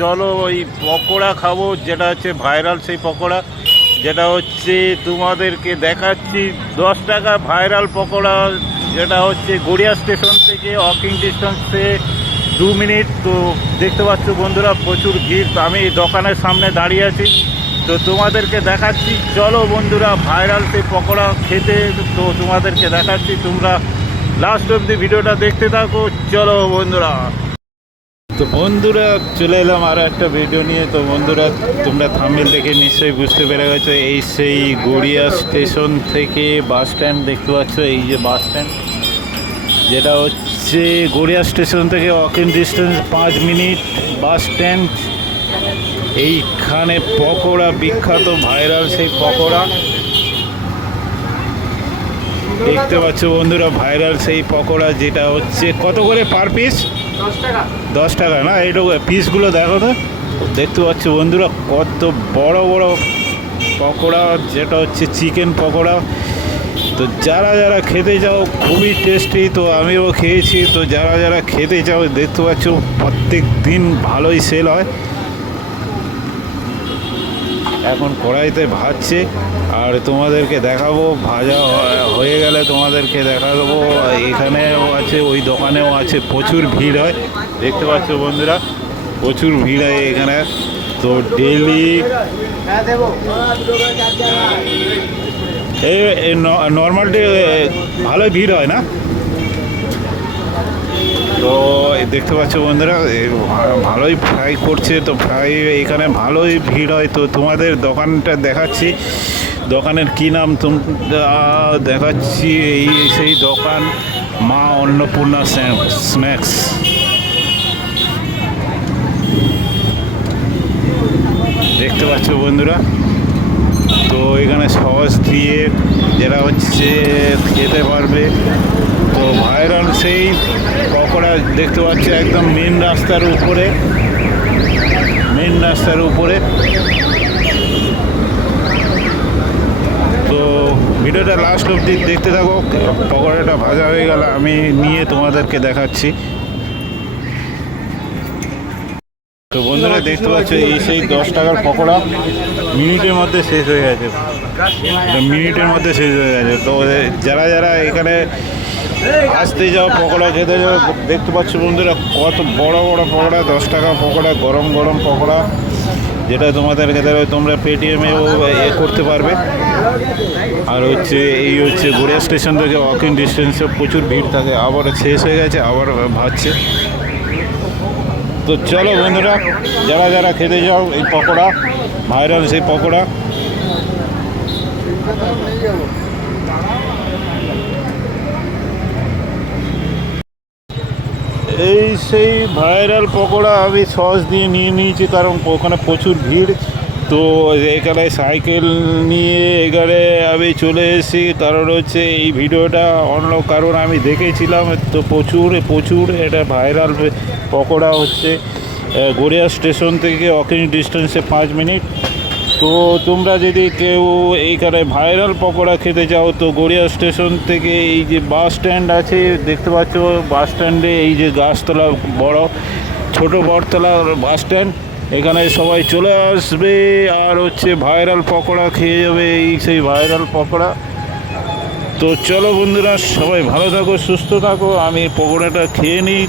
চলো ওই পকোড়া খাবো, যেটা হচ্ছে ভাইরাল সেই পকোড়া, যেটা হচ্ছে তোমাদেরকে দেখাচ্ছি 10 টাকা ভাইরাল পকোড়া, যেটা হচ্ছে গড়িয়া স্টেশন থেকে ওয়াকিং ডিস্টেন্সে 2 মিনিট। তো দেখতে পাচ্ছ বন্ধুরা প্রচুর ভিড়, তো আমি দোকানের সামনে দাঁড়িয়ে আছি, তো তোমাদেরকে দেখাচ্ছি। চলো বন্ধুরা ভাইরাল সেই পকোড়া খেতে, তো তোমাদেরকে দেখাচ্ছি, তোমরা লাস্ট অবধি ভিডিওটা দেখতে থাকো। চলো বন্ধুরা। তো বন্ধুরা চলে এলাম আরও একটা ভিডিও নিয়ে। তো বন্ধুরা তোমরা থাম্বনেল দেখে নিশ্চয়ই বুঝতে পেরে গেছো, এই সেই গড়িয়া স্টেশন থেকে বাস স্ট্যান্ড দেখতে পাচ্ছ, এই যে বাস স্ট্যান্ড, যেটা হচ্ছে গড়িয়া স্টেশন থেকে walking distance 5 minute bus stand. এইখানে পকোড়া বিখ্যাত, ভাইরাল সেই পকোড়া দেখতে পাচ্ছ বন্ধুরা, ভাইরাল সেই পকোড়া, যেটা হচ্ছে কত করে পার পিস? 10 টাকা না? এইটুকু পিসগুলো দেখো তো, দেখতে পাচ্ছ বন্ধুরা কত বড় বড় পকোড়া, যেটা হচ্ছে চিকেন পকোড়া। তো যারা যারা খেতে চাও খুবই টেস্টি, তো আমিও খেয়েছি। তো যারা যারা খেতে চাও দেখতে পাচ্ছ প্রত্যেক দিন ভালোই সেল হয়। এখন কড়াইতে ভাজছে, আর তোমাদেরকে দেখাবো ভাজা হয়ে গেলে তোমাদেরকে দেখা দেবো। এখানেও আছে, ওই দোকানেও আছে, প্রচুর ভিড় হয় দেখতে পাচ্ছ বন্ধুরা, প্রচুর ভিড় হয় এখানে। তো ডেইলি এই নর্মাল ডে ভালোই ভিড় হয় না? তো দেখতে পাচ্ছ বন্ধুরা ভালোই ফ্রাই করছে, তো ফ্রাই এখানে ভালোই ভিড় হয়। তো তোমাদের দোকানটা দেখাচ্ছি, দোকানের কি নাম তোমরা দেখাচ্ছি। এই সেই দোকান মা অন্নপূর্ণা স্ন্যাক্স। দেখতে পাচ্ছ বন্ধুরা, তো এখানে সস দিয়ে যারা হচ্ছে খেতে পারবে। তো ভাইরাল সেই পকোড়া দেখতে পাচ্ছি একদম মেন রাস্তার উপরে। তো ভিডিওটা লাস্ট অবধি দেখতে থাকো। পকোড়াটা ভাজা হয়ে গেলে আমি নিয়ে তোমাদেরকে দেখাচ্ছি। তো বন্ধুরা দেখতে পাচ্ছ এই সেই 10 টাকার পকোড়া মিনিটের মধ্যে শেষ হয়ে গেছে, তো যারা যারা এখানে আসতে যাও পকোড়া খেতে যাও, দেখতে পাচ্ছ বন্ধুরা কত বড় বড় পকোড়া, 10 টাকা পকোড়া, গরম গরম পকোড়া, যেটা তোমাদের খেতে হবে। তোমরা পেটিএমেও করতে পারবে। আর হচ্ছে এই হচ্ছে গড়িয়া স্টেশন থেকে ওয়াকিং ডিস্টেন্সে প্রচুর ভিড় থাকে। আবার শেষ হয়ে গেছে, আবার ভাজছে। তো চলো বন্ধুরা, যারা যারা খেতে যাও এই পকোড়া, ভাইরাল সেই পকোড়া। এই সেই ভাইরাল পকোড়া আমি সস দিয়ে নিয়ে নিয়েছি, কারণ ওখানে প্রচুর ভিড়। তো এখানে সাইকেল নিয়ে এখানে আমি চলে এসেছি, কারণ হচ্ছে এই ভিডিওটা অন্য কারণ আমি দেখেছিলাম। তো প্রচুর এটা ভাইরাল পকোড়া হচ্ছে গড়িয়া স্টেশন থেকে ওয়াকিং ডিস্টেন্সে 5 মিনিট। তো তোমরা যদি কেউ এইখানে ভাইরাল পকোড়া খেতে চাও, তো গড়িয়া স্টেশন থেকে এই যে বাস স্ট্যান্ড আছে দেখতে পাচ্ছ, বাস স্ট্যান্ডে এই যে গাছতলা ছোট বটতলা বাস স্ট্যান্ড, এখানে সবাই চলে আসবে, আর হচ্ছে ভাইরাল পকোড়া খেয়ে যাবে, এই সেই ভাইরাল পকোড়া। তো চলো বন্ধুরা, সবাই ভালো থাকো, সুস্থ থাকো, আমি পকোড়াটা খেয়ে নিই।